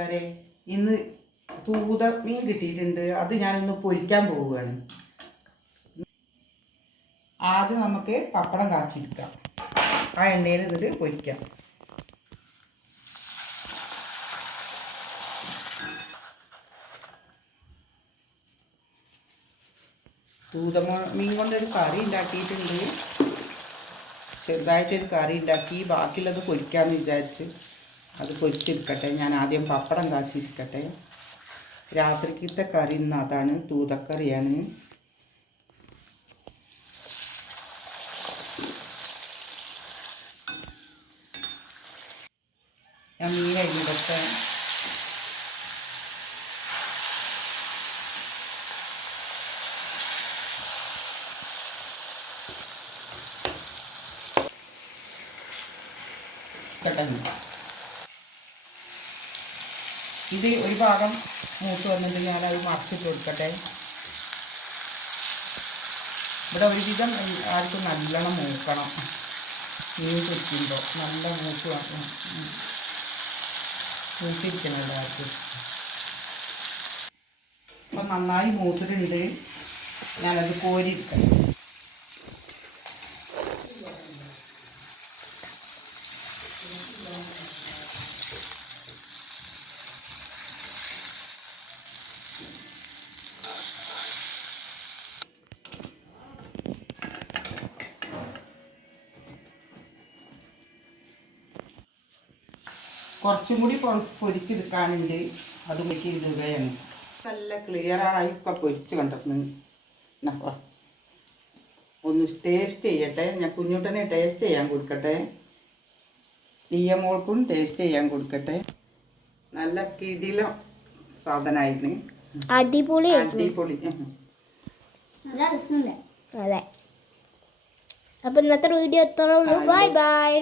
വരെ ഇന്ന് തൂത മീൻ കിട്ടിയിട്ടുണ്ട്. അത് ഞാനൊന്ന് പൊരിക്കാൻ പോവുകയാണ്. ആദ്യം നമുക്ക് പപ്പടം കാച്ചിരിക്കാം. ആ എണ്ണയിൽ ഇതിൽ പൊരിക്കാം. തൂത മീൻ കൊണ്ടൊരു കറി ഉണ്ടാക്കിയിട്ടുണ്ട്. ചെറുതായിട്ടൊരു കറി ഉണ്ടാക്കി. ബാക്കിയുള്ളത് പൊരിക്കാമെന്ന് വിചാരിച്ച് അത് പൊരിച്ചെടുക്കട്ടെ. ഞാൻ ആദ്യം പപ്പടം കാച്ചിരിക്കട്ടെ. രാത്രിക്കത്തെ കറി ഇന്ന് അതാണ്, തൂതക്കറിയാണ്. ഞാൻ മീൻ അരിഞ്ഞിടട്ടെ. ഇത് ഒരു ഭാഗം മൂത്ത് വന്നിട്ട് ഞാനത് മറിച്ചിട്ട് കൊടുക്കട്ടെ. ഇവിടെ ഒരുവിധം ആർക്കും നല്ലോണം മൂക്കണം. മീൻ പൊരിക്കുമ്പോൾ നല്ല മൂത്തിരിക്കണം എല്ലാവർക്കും. അപ്പം നന്നായി മൂത്തിട്ടുണ്ട്. ഞാനത് കോരിയിരിക്കാം. കുറച്ചും കൂടി പൊരിച്ചെടുക്കാനുണ്ട്. അത് ഇടുകയാണ്. നല്ല ക്ലിയറായി ഇപ്പം പൊരിച്ച് കണ്ടിട്ടുണ്ട്. ഒന്ന് ടേസ്റ്റ് ചെയ്യട്ടെ. ഞാൻ കുഞ്ഞുട്ടനെ ടേസ്റ്റ് ചെയ്യാൻ കൊടുക്കട്ടെ. മോൾക്കും ടേസ്റ്റ് ചെയ്യാൻ കൊടുക്കട്ടെ. നല്ല കിടിലം സാധനമായിരുന്നു. അടിപൊളി. അതെ. അപ്പൊ ഇന്നത്തെ വീഡിയോ എത്ര ഉള്ളൂ. Bye bye.